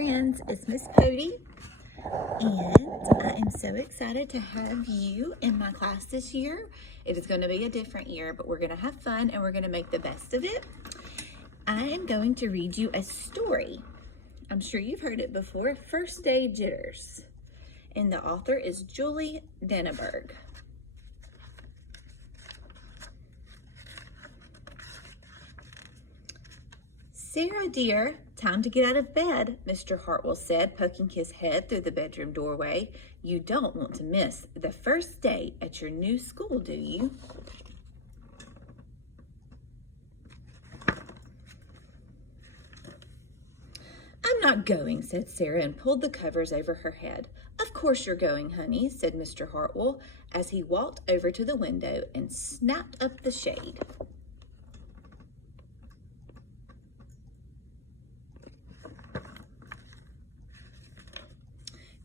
friends, it's Miss Cody, and I am so excited to have you in my class this year. It is going to be a different year, but we're going to have fun and we're going to make the best of it. I am going to read you a story. I'm sure you've heard it before, First Day Jitters, and the author is Julie Danneberg. "Sarah, dear, time to get out of bed," Mr. Hartwell said, poking his head through the bedroom doorway. "You don't want to miss the first day at your new school, do you?" "I'm not going," said Sarah, and pulled the covers over her head. "Of course you're going, honey," said Mr. Hartwell, as he walked over to the window and snapped up the shade.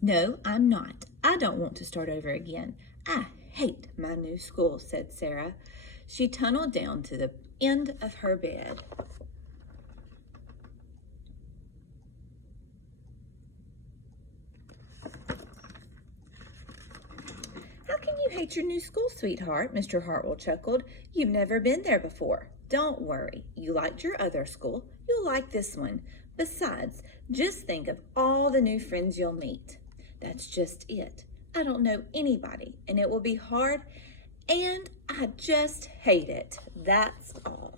"No, I'm not. I don't want to start over again. I hate my new school," said Sarah. She tunneled down to the end of her bed. "How can you hate your new school, sweetheart?" Mr. Hartwell chuckled. "You've never been there before. Don't worry. You liked your other school. You'll like this one. Besides, just think of all the new friends you'll meet." "That's just it. I don't know anybody, and it will be hard, and I just hate it. That's all."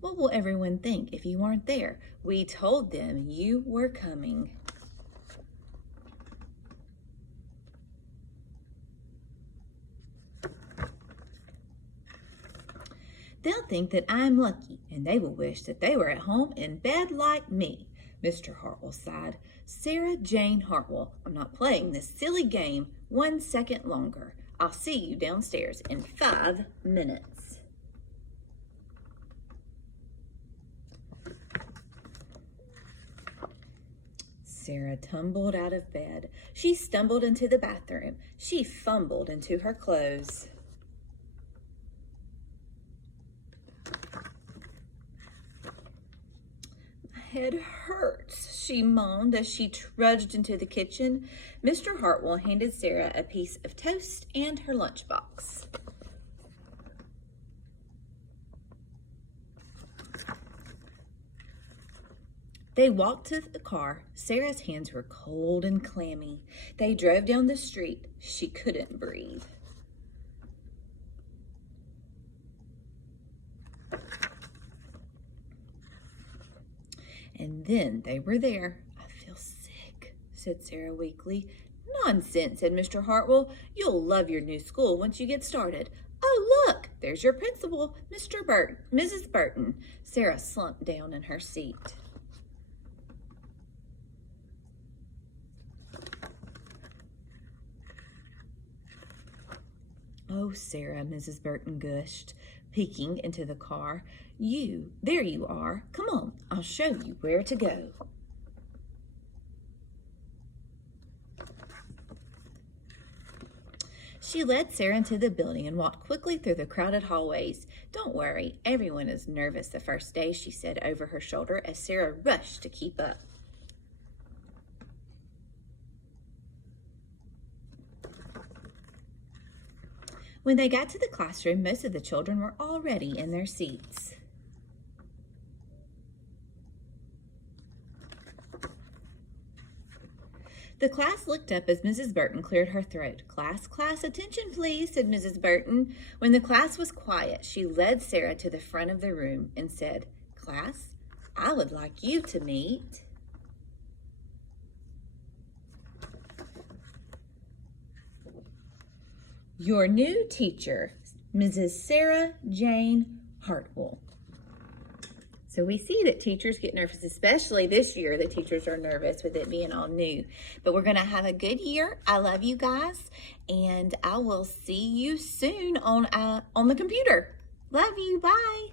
"What will everyone think if you weren't there? We told them you were coming." "They'll think that I'm lucky, and they will wish that they were at home in bed like me," Mr. Hartwell sighed. "Sarah Jane Hartwell, I'm not playing this silly game 1 second longer. I'll see you downstairs in 5 minutes. Sarah tumbled out of bed. She stumbled into the bathroom. She fumbled into her clothes. "Head hurts," she moaned as she trudged into the kitchen. Mr. Hartwell handed Sarah a piece of toast and her lunchbox. They walked to the car. Sarah's hands were cold and clammy. They drove down the street. She couldn't breathe. And then they were there. "I feel sick," said Sarah weakly. "Nonsense," said Mr. Hartwell. "You'll love your new school once you get started. Oh, look, there's your principal, Mrs. Burton." Sarah slumped down in her seat. "Oh, Sarah," Mrs. Burton gushed, peeking into the car. There you are. Come on, I'll show you where to go." She led Sarah into the building and walked quickly through the crowded hallways. "Don't worry, everyone is nervous the first day," she said over her shoulder as Sarah rushed to keep up. When they got to the classroom, most of the children were already in their seats. The class looked up as Mrs. Burton cleared her throat. Class, attention please," said Mrs. Burton. When the class was quiet, she led Sarah to the front of the room and said, "Class, I would like you to meet your new teacher, Mrs. Sarah Jane Hartwell." So we see that teachers get nervous, especially this year. The teachers are nervous with it being all new. But we're going to have a good year. I love you guys, and I will see you soon on the computer. Love you. Bye.